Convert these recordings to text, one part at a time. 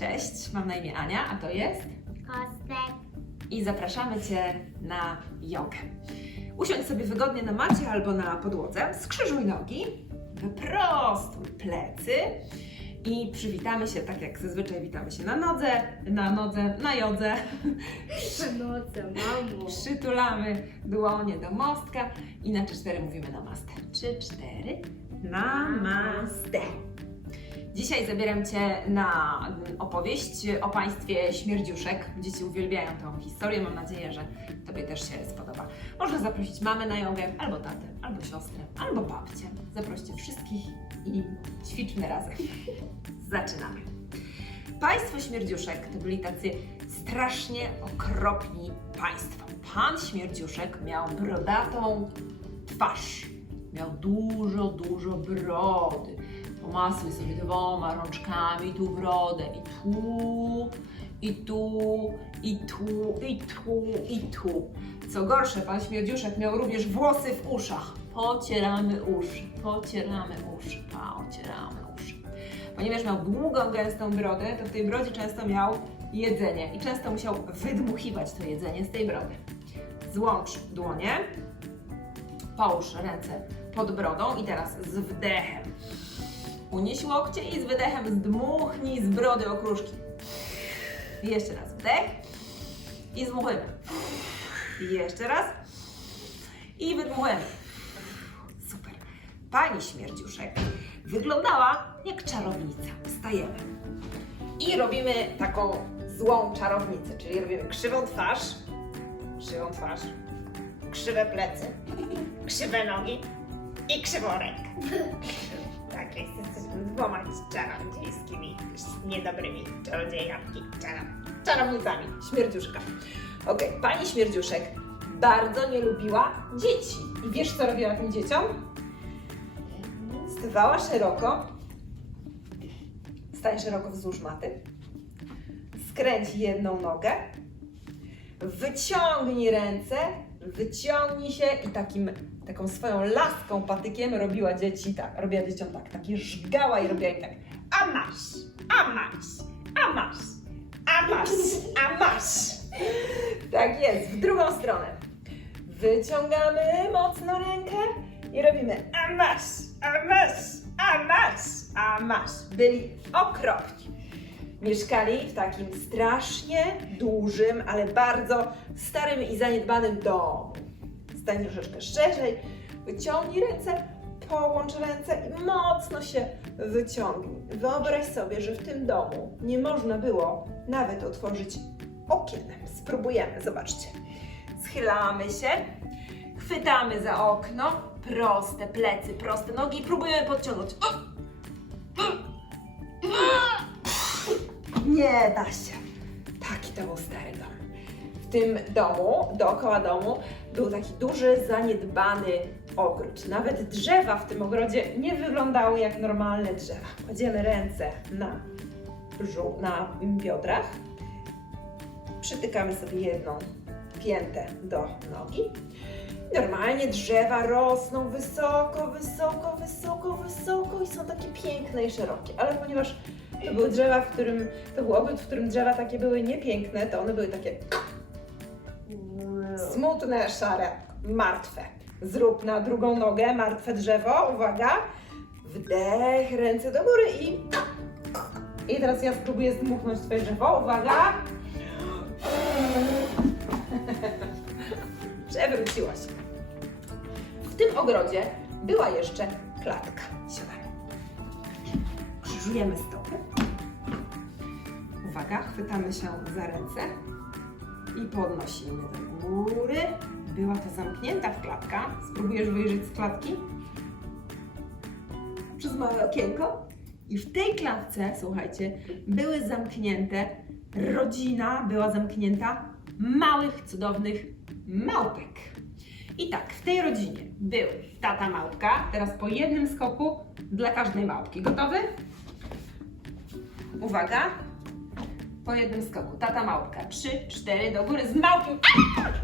Cześć, mam na imię Ania, a to jest Kostek. i zapraszamy Cię na jogę. Usiądź sobie wygodnie na macie albo na podłodze, skrzyżuj nogi, wyprostuj plecy i przywitamy się tak jak zazwyczaj witamy się na nodze, na nodze, na jodze. Noce, mamo. Przytulamy dłonie do mostka i na 3-4 mówimy namaste. 3-4 namaste. Dzisiaj zabieram Cię na opowieść o państwie śmierdziuszek. Dzieci uwielbiają tę historię. Mam nadzieję, że Tobie też się spodoba. Można zaprosić mamę na jogę, albo tatę, albo siostrę, albo babcię. Zaproście wszystkich i ćwiczmy razem. Zaczynamy. Państwo śmierdziuszek to byli tacy strasznie okropni państwo. Pan śmierdziuszek miał brodatą twarz. Miał dużo, dużo brody. Pomasuj sobie dwoma rączkami tu brodę i tu, i tu, i tu, i tu, i tu. Co gorsze, pan śmierdziuszek miał również włosy w uszach. Pocieramy uszy, pocieramy uszy, pocieramy uszy. Ponieważ miał długą, gęstą brodę, to w tej brodzie często miał jedzenie i często musiał wydmuchiwać to jedzenie z tej brody. Złącz dłonie, połóż ręce pod brodą i teraz z wdechem unieś łokcie i z wydechem zdmuchnij z brody okruszki. Jeszcze raz wdech i zdmuchujemy. Jeszcze raz i wydmuchujemy. Super. Pani śmierdziuszek wyglądała jak czarownica. Wstajemy i robimy taką złą czarownicę, czyli robimy krzywą twarz, krzywą twarz, krzywe plecy, krzywe nogi i krzywą rękę. Jest, jesteśmy dwoma czarodziejskimi, niedobrymi czarodziejami, czar- czarownicami, śmierdziuszka. Okej, pani śmierdziuszek bardzo nie lubiła dzieci. I wiesz, co robiła tym dzieciom? Stawała szeroko, stań szeroko wzdłuż maty, skręć jedną nogę, wyciągnij ręce, wyciągnij się i takim, taką swoją laską, patykiem robiła dzieci tak, robiła dzieciom tak, takie żgała i robiła im tak, a masz, a masz, a masz, a masz, a masz. Tak jest, w drugą stronę. Wyciągamy mocno rękę i robimy a masz, a masz, a masz, a masz. Byli okropni. Mieszkali w takim strasznie dużym, ale bardzo starym i zaniedbanym domu. Stań troszeczkę szerzej, wyciągnij ręce, połącz ręce i mocno się wyciągnij. Wyobraź sobie, że w tym domu nie można było nawet otworzyć okien. Spróbujemy, zobaczcie. Schylamy się, chwytamy za okno, proste plecy, proste nogi i próbujemy podciągnąć. Nie da się. Taki to był stary dom. W tym domu, dookoła domu, był taki duży, zaniedbany ogród. Nawet drzewa w tym ogrodzie nie wyglądały jak normalne drzewa. Kładziemy ręce na, na biodrach, przytykamy sobie jedną piętę do nogi. Normalnie drzewa rosną wysoko, wysoko, wysoko, wysoko i są takie piękne i szerokie. Ale ponieważ to były drzewa, w którym, to był ogród, w którym drzewa takie były niepiękne, to one były takie smutne, szare, martwe. Zrób na drugą nogę martwe drzewo, uwaga. Wdech, ręce do góry i... I teraz ja spróbuję zdmuchnąć twoje drzewo, uwaga. Przewróciłaś. W tym ogrodzie była jeszcze klatka. Siadamy. Krzyżujemy stopy. Uwaga, chwytamy się za ręce i podnosimy do. Była to zamknięta klatka. Spróbujesz wyjrzeć z klatki? Przez małe okienko. I w tej klatce, słuchajcie, były zamknięte, rodzina była zamknięta małych, cudownych małpek. I tak, w tej rodzinie był tata małpka, teraz po jednym skoku dla każdej małpki. Gotowy? Uwaga, po jednym skoku. Tata małpka. Trzy, cztery, do góry z małpim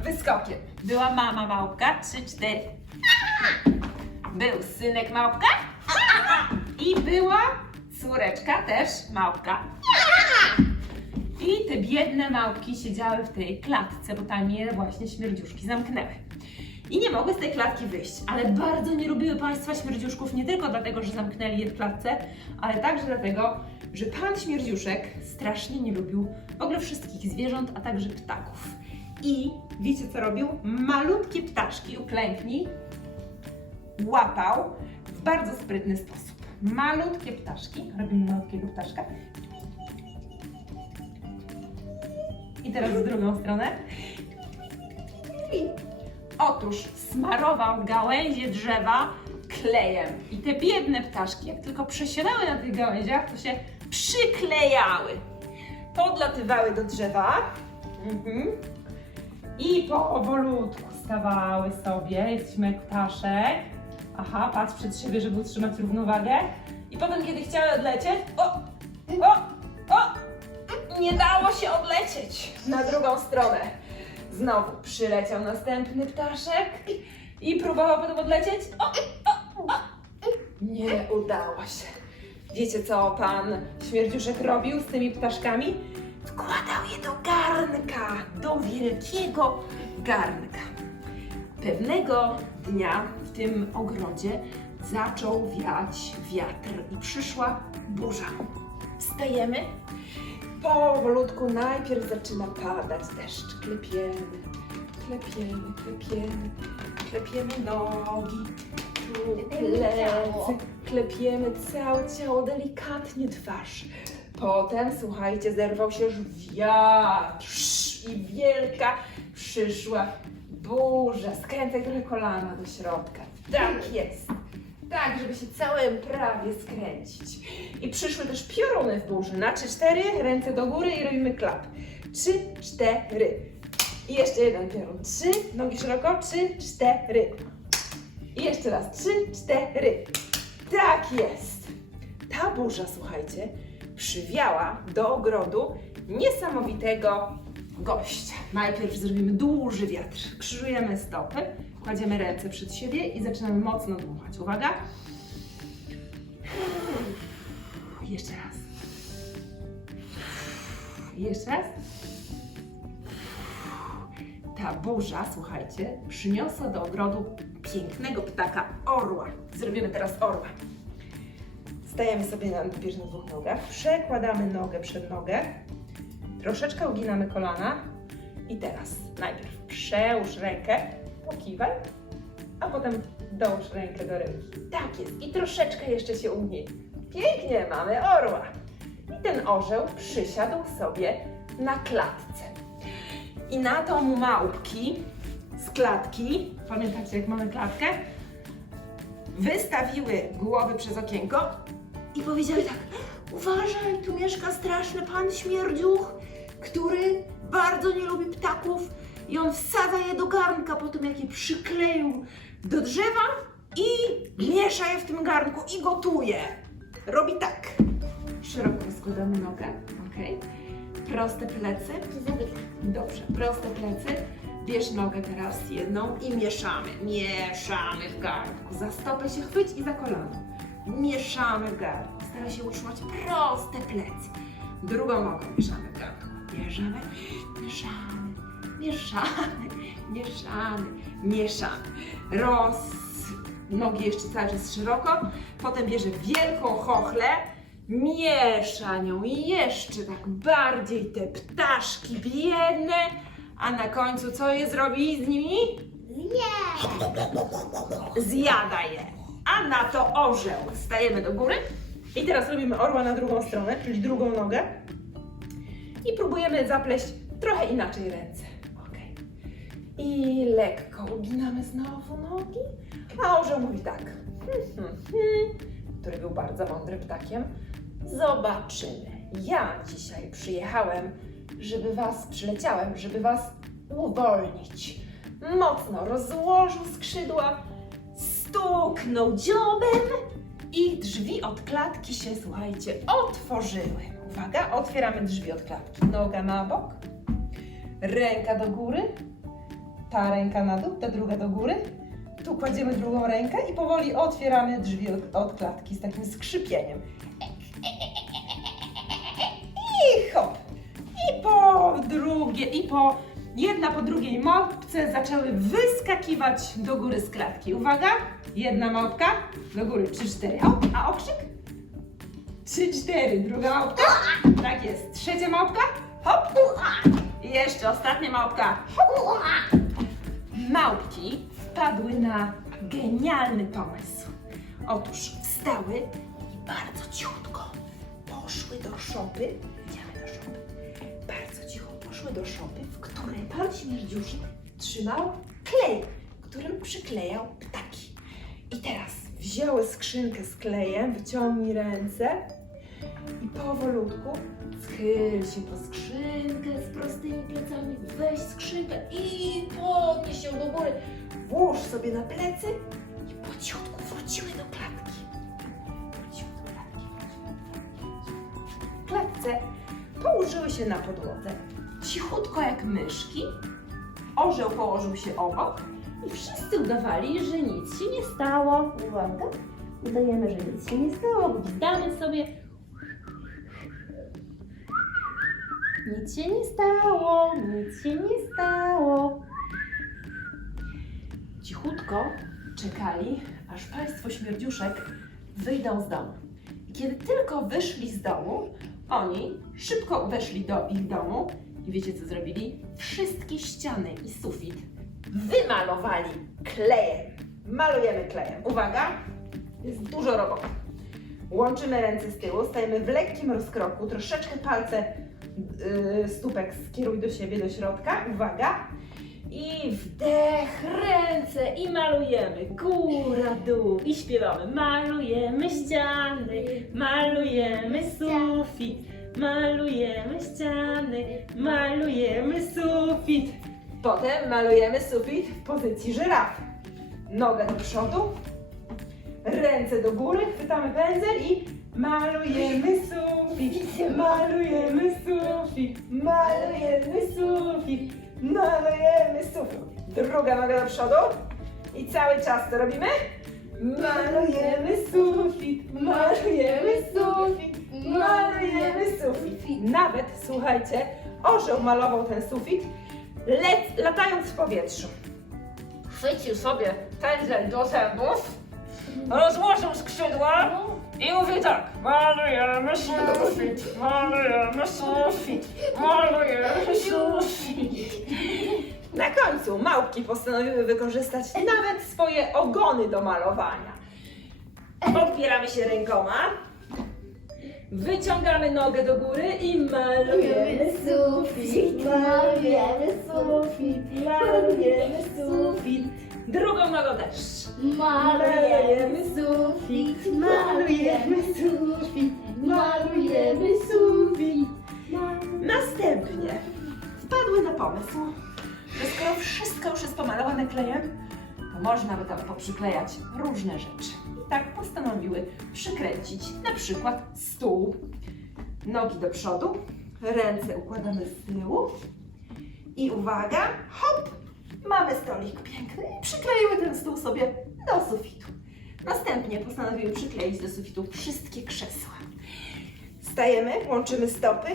wyskokiem. Była mama małpka. Trzy, cztery. Był synek małpka. I była córeczka też małpka. I te biedne małpki siedziały w tej klatce, bo tam je właśnie śmierdziuszki zamknęły. I nie mogły z tej klatki wyjść, ale bardzo nie lubiły Państwa śmierdziuszków nie tylko dlatego, że zamknęli je w klatce, ale także dlatego, że Pan Śmierdziuszek strasznie nie lubił w ogóle wszystkich zwierząt, a także ptaków. I wiecie co robił? Malutkie ptaszki, uklęknij, łapał w bardzo sprytny sposób. Malutkie ptaszki, robimy malutkiego ptaszka. I teraz w drugą stronę. Otóż smarował gałęzie drzewa klejem. I te biedne ptaszki, jak tylko przesiadały na tych gałęziach, to się przyklejały. Podlatywały do drzewa. Mhm. I powolutku stawały sobie. Jesteśmy ptaszek. Aha, patrz przed siebie, żeby utrzymać równowagę. I potem, kiedy chciały odlecieć, o, o, o, nie dało się odlecieć na drugą stronę. Znowu przyleciał następny ptaszek i próbował potem odlecieć. O, o, o. Nie udało się. Wiecie, co pan Śmierdziuszek robił z tymi ptaszkami? Wkładał je do garnka, do wielkiego garnka. Pewnego dnia w tym ogrodzie zaczął wiać wiatr i przyszła burza. Wstajemy. Powolutku najpierw zaczyna padać deszcz. Klepiemy, klepiemy, klepiemy, klepiemy nogi, plecy, klepiemy całe ciało, delikatnie twarz. Potem, słuchajcie, zerwał się już wiatr i wielka przyszła burza. Skręcaj trochę kolana do środka. Tak jest. Tak, żeby się całym prawie skręcić. I przyszły też pioruny w burzy. Na trzy, cztery, ręce do góry i robimy klap. Trzy, cztery. I jeszcze jeden piorun. Trzy, nogi szeroko, trzy, cztery. I jeszcze raz. Trzy, cztery. Tak jest. Ta burza, słuchajcie, przywiała do ogrodu niesamowitego gościa. Najpierw zrobimy duży wiatr. Krzyżujemy stopy, kładziemy ręce przed siebie i zaczynamy mocno dmuchać. Uwaga. Jeszcze raz. Jeszcze raz. Ta burza, słuchajcie, przyniosła do ogrodu pięknego ptaka orła. Zrobimy teraz orła. Stajemy sobie na bieżnych dwóch nogach, przekładamy nogę przed nogę, troszeczkę uginamy kolana i teraz najpierw przełóż rękę, pokiwaj, a potem dołóż rękę do ręki. Tak jest i troszeczkę jeszcze się ugnij. Pięknie, mamy orła. I ten orzeł przysiadł sobie na klatce. I na mu małpki z klatki, pamiętacie jak mamy klatkę, wystawiły głowy przez okienko i powiedziały tak: Uważaj, tu mieszka straszny pan śmierdziuch, który bardzo nie lubi ptaków i on wsadza je do garnka po tym, jak je przykleił do drzewa i miesza je w tym garnku i gotuje. Robi tak. Szeroko składamy nogę, ok? Proste plecy. Dobrze, proste plecy. Bierz nogę teraz jedną i mieszamy. Mieszamy w garnku. Za stopę się chwyć i za kolano. Mieszamy w garnku. Staraj się utrzymać proste plecy. Drugą nogą mieszamy w garnku. Bierzemy, mieszamy, mieszamy, mieszamy, mieszamy. Roz... Nogi jeszcze cały czas szeroko. Potem bierze wielką chochlę, miesza nią i jeszcze tak bardziej te ptaszki biedne. A na końcu co je zrobi z nimi? Nie! Zjada je. A na to orzeł. Stajemy do góry. I teraz robimy orła na drugą stronę, czyli drugą nogę. I próbujemy zapleść trochę inaczej ręce. Ok. I lekko uginamy znowu nogi. A orzeł mówi tak. Hmm, hmm, hmm, który był bardzo mądrym ptakiem. Zobaczymy. Ja dzisiaj przyjechałem, żeby was, przyleciałem, żeby was uwolnić. Mocno rozłożył skrzydła, stuknął dziobem i drzwi od klatki się, słuchajcie, otworzyły. Uwaga, otwieramy drzwi od klatki. Noga na bok, ręka do góry, ta ręka na dół, ta druga do góry. Tu kładziemy drugą rękę i powoli otwieramy drzwi od, klatki z takim skrzypieniem. I hop! Po drugie i po jedna po drugiej małpce zaczęły wyskakiwać do góry z klatki. Uwaga, jedna małpka do góry, trzy, cztery. Hop, a okrzyk? Trzy, cztery. Druga małpka? Tak jest. Trzecia małpka? Hop. I jeszcze ostatnia małpka. Hop. Małpki wpadły na genialny pomysł. Otóż wstały i bardzo cichutko poszły do szopy. Bardzo cicho poszły do szopy, w której pan śmierdziuszek trzymał klej, którym przyklejał ptaki. I teraz wzięły skrzynkę z klejem, wyciągnij ręce i powolutku schyl się po skrzynkę z prostymi plecami, weź skrzynkę i podnieś ją do góry. Włóż sobie na plecy i po cichutku wróciły do klatki. Wróciły do klatki, wróciły do klatki. W klatce położyły się na podłodze, cichutko jak myszki. Orzeł położył się obok i wszyscy udawali, że nic się nie stało. Uwaga, udajemy, że nic się nie stało, gwizdamy sobie. Nic się nie stało, nic się nie stało. Cichutko czekali, aż państwo śmierdziuszek wyjdą z domu. I kiedy tylko wyszli z domu, oni szybko weszli do ich domu i wiecie co zrobili? Wszystkie ściany i sufit wymalowali klejem. Malujemy klejem. Uwaga, jest dużo roboty. Łączymy ręce z tyłu, stajemy w lekkim rozkroku, troszeczkę palce yy, stópek skieruj do siebie, do środka. Uwaga. I wdech, ręce i malujemy góra, dół i śpiewamy. Malujemy ściany, malujemy sufit, malujemy ściany, malujemy sufit. Potem malujemy sufit w pozycji żyrafy. Nogę do przodu, ręce do góry, chwytamy pędzel i malujemy sufit, malujemy sufit, malujemy sufit, malujemy sufit. Druga noga do przodu i cały czas to robimy. Malujemy sufit, malujemy sufit, malujemy sufit. Nawet, słuchajcie, orzeł malował ten sufit, lec, latając w powietrzu. Chwycił sobie pędzel do zębów, rozłożył skrzydła i mówi tak. Malujemy sufit, malujemy sufit, malujemy sufit. Na końcu małpki postanowiły wykorzystać nawet swoje ogony do malowania. Podpieramy się rękoma, wyciągamy nogę do góry i malujemy sufit, malujemy sufit, malujemy sufit. Drugą nogą też. Malujemy sufit, malujemy sufit, malujemy sufit. Następnie wpadły na pomysł, wszystko już jest pomalowane klejem, to można by tam poprzyklejać różne rzeczy. I tak postanowiły przykręcić na przykład stół. Nogi do przodu, ręce układamy z tyłu i uwaga, hop, mamy stolik piękny i przykleiły ten stół sobie do sufitu. Następnie postanowiły przykleić do sufitu wszystkie krzesła. Stajemy, łączymy stopy,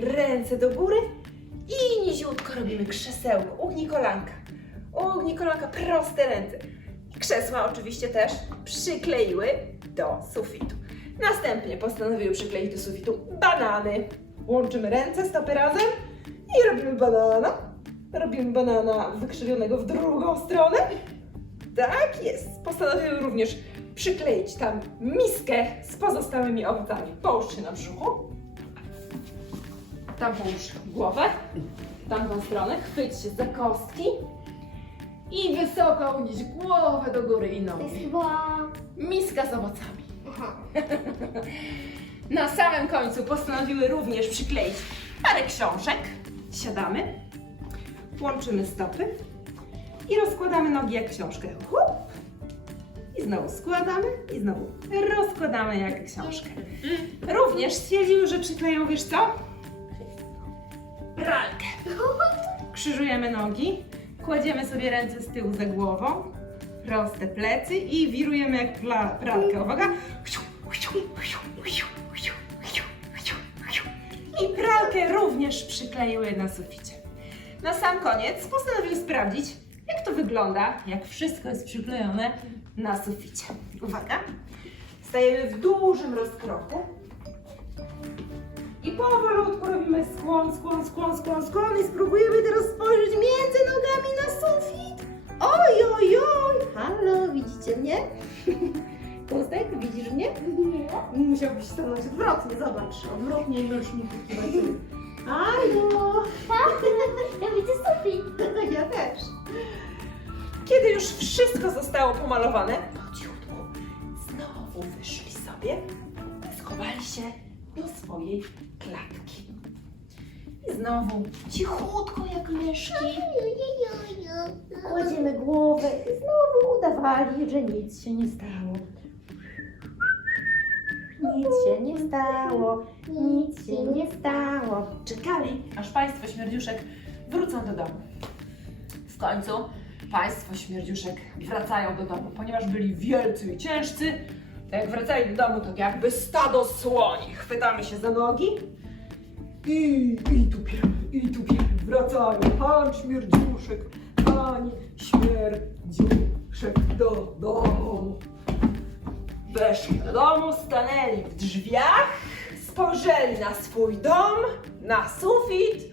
ręce do góry i niziutko robimy krzesełko. Ugnij kolanka. Ugnij kolanka, proste ręce. Krzesła oczywiście też przykleiły do sufitu. Następnie postanowiły przykleić do sufitu banany. Łączymy ręce, stopy razem i robimy banana. Robimy banana wykrzywionego w drugą stronę. Tak jest. Postanowiły również przykleić tam miskę z pozostałymi owocami. Połóż się na brzuchu. Tam połóż głowę, w tamtą stronę, chwyć się za kostki i wysoko unieś głowę do góry i To jest nogi. chyba... Miska z owocami. Aha. Na samym końcu postanowiły również przykleić parę książek. Siadamy, łączymy stopy i rozkładamy nogi jak książkę. Hup. I znowu składamy i znowu rozkładamy jak książkę. Również stwierdziły, że przykleją, wiesz co? Pralkę. Krzyżujemy nogi, kładziemy sobie ręce z tyłu za głową, proste plecy i wirujemy jak pralkę. Uwaga! i pralkę również przykleiły na suficie. Na sam koniec postanowiły sprawdzić, jak to wygląda, jak wszystko jest przyklejone na suficie. Uwaga, stajemy w dużym rozkroku i powolutku robimy skłon, skłon, skłon, skłon, skłon i spróbujemy teraz spojrzeć między nogami na sufit. Oj, oj, oj! Halo, widzicie mnie? Kostek, widzisz mnie? Nie. Musiałbyś stanąć odwrotnie, zobacz. Odwrotnie i możesz mi. Halo! Ja widzę sufit. Ja też. Kiedy już wszystko zostało pomalowane, po cichutku znowu wyszli sobie i schowali się do swojej klatki. I znowu cichutko jak myszki Kładziemy głowę i znowu udawali, że nic się nie stało. Nic się nie stało, nic się nie stało. czekali, aż państwo śmierdziuszek wrócą do domu. W końcu państwo śmierdziuszek wracają do domu, ponieważ byli wielcy i ciężcy. Jak wracali do domu, to jakby stado słoni. Chwytamy się za nogi i, i tupiemy, i tupiemy. Wracają pan śmierdziuszek, pani śmierdziuszek do domu. Weszli do domu, stanęli w drzwiach, spojrzeli na swój dom, na sufit.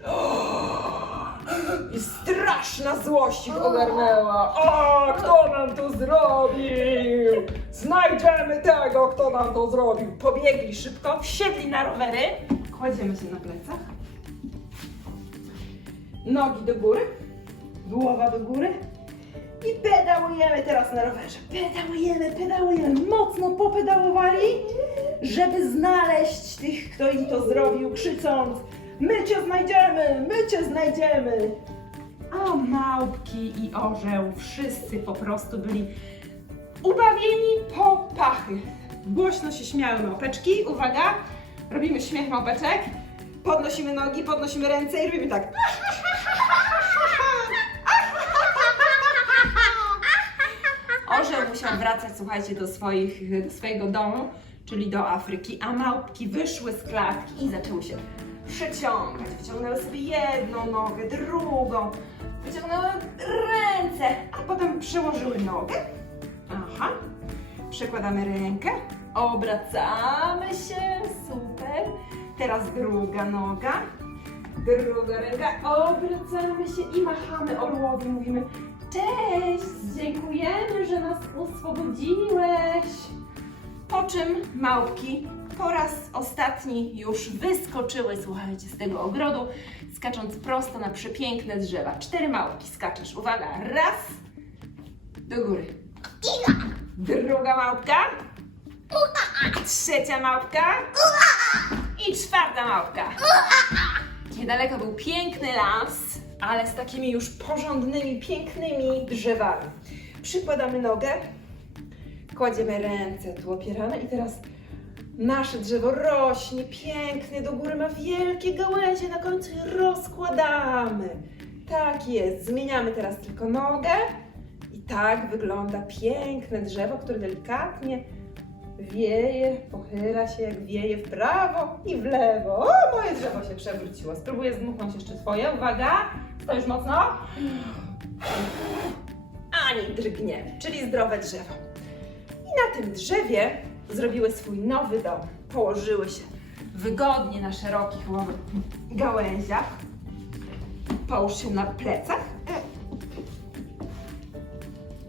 I straszna złość ich ogarnęła. O, kto nam to zrobił? Znajdziemy tego, kto nam to zrobił. Pobiegli szybko, wsiedli na rowery. Kładziemy się na plecach. Nogi do góry, głowa do góry. I pedałujemy teraz na rowerze. Pedałujemy, pedałujemy. Mocno popedałowali, żeby znaleźć tych, kto im to zrobił, krzycząc My cię znajdziemy, my cię znajdziemy. A małpki i orzeł wszyscy po prostu byli ubawieni po pachy. Głośno się śmiały małpeczki. Uwaga, robimy śmiech małpeczek. Podnosimy nogi, podnosimy ręce i robimy tak. Orzeł musiał wracać, słuchajcie, do, swoich, do swojego domu, czyli do Afryki, a małpki wyszły z klatki i zaczęły się przeciągać. Wyciągnęły sobie jedną nogę, drugą, wyciągnęły ręce, a potem przełożyły nogę. Aha. Przekładamy rękę, obracamy. Teraz druga noga, druga ręka, obracamy się i machamy orłowi, mówimy Cześć, dziękujemy, że nas uswobodziłeś. Po czym małpki po raz ostatni już wyskoczyły, słuchajcie, z tego ogrodu, skacząc prosto na przepiękne drzewa. Cztery małpki skaczesz. Uwaga, raz, do góry. Druga małpka. Trzecia małpka. I czwarta małpka. Niedaleko był piękny las, ale z takimi już porządnymi, pięknymi drzewami. Przykładamy nogę, kładziemy ręce, tu opieramy i teraz nasze drzewo rośnie pięknie, do góry ma wielkie gałęzie, na końcu je rozkładamy. Tak jest, zmieniamy teraz tylko nogę i tak wygląda piękne drzewo, które delikatnie wieje, pochyla się jak wieje w prawo i w lewo. O, moje drzewo się przewróciło. Spróbuję zdmuchnąć jeszcze twoje. Uwaga, stoisz mocno. Ani drgnie, czyli zdrowe drzewo. I na tym drzewie zrobiły swój nowy dom. Położyły się wygodnie na szerokich gałęziach. Połóż się na plecach.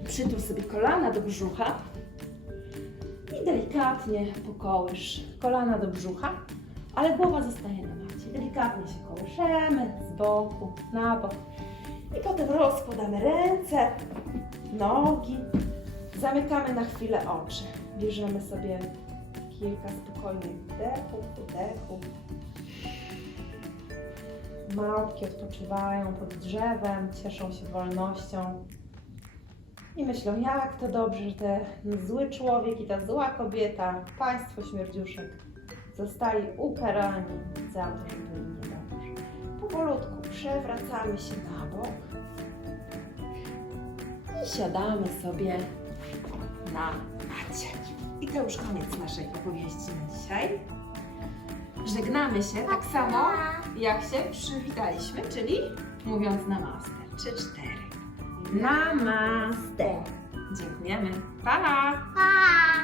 Przytul sobie kolana do brzucha i delikatnie pokołysz kolana do brzucha, ale głowa zostaje na macie. Delikatnie się kołyszemy z boku na bok i potem rozkładamy ręce, nogi, zamykamy na chwilę oczy. Bierzemy sobie kilka spokojnych wdechów, wydechów. Małpki odpoczywają pod drzewem, cieszą się wolnością. I myślą, jak to dobrze, że ten zły człowiek i ta zła kobieta, państwo śmierdziuszek, zostali ukarani za to, że byli niedobrzy. Powolutku przewracamy się na bok i siadamy sobie na macie. I to już koniec naszej opowieści na dzisiaj. żegnamy się tak samo, jak się przywitaliśmy, czyli mówiąc namaste. Trzy, cztery. Namaste. Dziękujemy. Pa! pa.